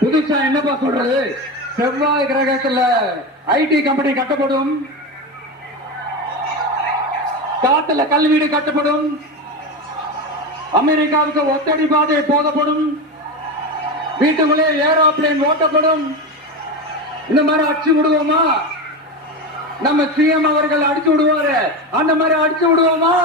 புதுசா என்னப்பா சொல்றது? செவ்வாய் கிரகத்துல ஐடி கம்பெனி கட்டப்படும், காட்டுல கல்வீடு கட்டப்படும், அமெரிக்காவுக்கு ஒத்தடி பாதை போதப்படும், வீட்டுக்குள்ளே ஏரோப்ளேன் ஓட்டப்படும். இந்த மாதிரி அடிச்சு விடுவோமா? நம்ம சிஎம் அவர்கள் அடிச்சு விடுவாரு, அந்த மாதிரி அடிச்சு விடுவோமா?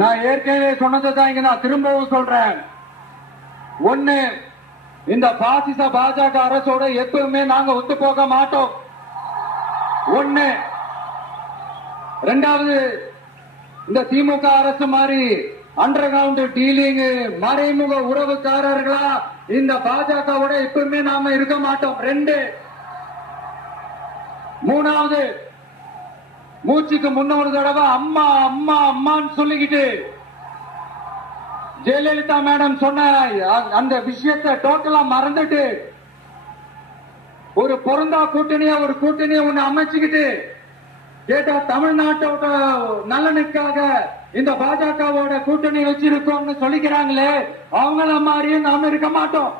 நான் ஏற்கனவே சொன்னதுதான் இங்க நான் திரும்பவும் சொல்றேன். ஒண்ணு, இந்த பாசிச பாஜக அரசோட எப்பவுமே நாங்க ஒத்து போக மாட்டோம். ஒண்ணு. ரெண்டாவது, இந்த திமுக அரசு மாதிரி அண்டர் கிரவுண்ட் டீலிங், மறைமுக உறவுக்காரர்களா இந்த பாஜகவோட எப்பவுமே நாம இருக்க மாட்டோம். ரெண்டு. மூணாவது, மூச்சுக்கு முன்னொரு தடவை அம்மா அம்மா அம்மான்னு சொல்லிக்கிட்டு ஜெயலலிதா மேடம் சொன்ன அந்த விஷயத்தை டோட்டலா மறந்துட்டு ஒரு பொருந்தா கூட்டணியா ஒரு கூட்டணியை ஒண்ணு அமைச்சுக்கிட்டு கேட்டா தமிழ்நாட்டோட நலனுக்காக இந்த பாஜகவோட கூட்டணி வச்சிருக்கோம்னு சொல்லிக்கிறாங்களே, அவங்கள மாதிரியும் நாம இருக்க மாட்டோம்.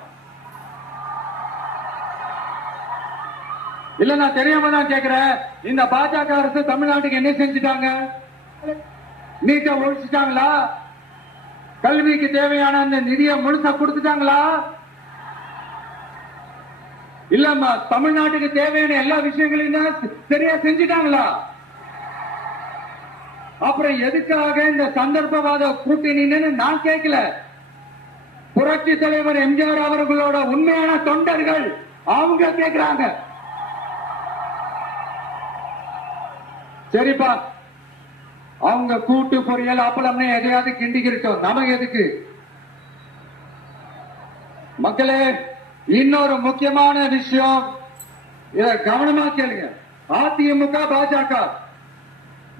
இல்ல, நான் தெரியாம தான் கேக்குறேன். இந்த பாஜக அரசு தமிழ்நாட்டுக்கு என்ன செஞ்சுட்டாங்க? நீட்டை ஒழிச்சுட்டாங்களா? கல்விக்கு தேவையான அந்த நிதியை முழுசா கொடுத்துட்டாங்களா? இல்லம்மா, தமிழ்நாட்டுக்கு தேவையான எல்லா விஷயங்களையும் சரியா செஞ்சுட்டாங்களா? அப்புறம் எதுக்காக இந்த சந்தர்ப்பவாத கூட்டணின்னு நான் கேட்கல. புரட்சி தலைவர் எம்ஜிஆர் அவர்களோட உண்மையான தொண்டர்கள் அவங்க கேட்கிறாங்க. சரிப்பா, அவங்க கூட்டு பொரியல் அப்பளம்னு எதையாவது கிண்டிக்கிட்டோம், நமக்கு எதுக்கு? மக்களே, இன்னொரு முக்கியமான விஷயம், இத கவனமா கேளுங்க. அதிமுக பாஜக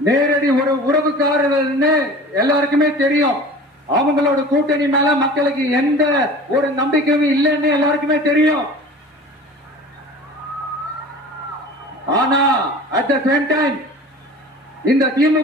நேரடி உறவுக்காரர்கள்னு எல்லாருக்குமே தெரியும். அவங்களோட கூட்டணி மேல மக்களுக்கு எந்த ஒரு நம்பிக்கையும் இல்லைன்னு எல்லாருக்குமே தெரியும். ஆனா அட் த சேம் டைம் இந்த திமுக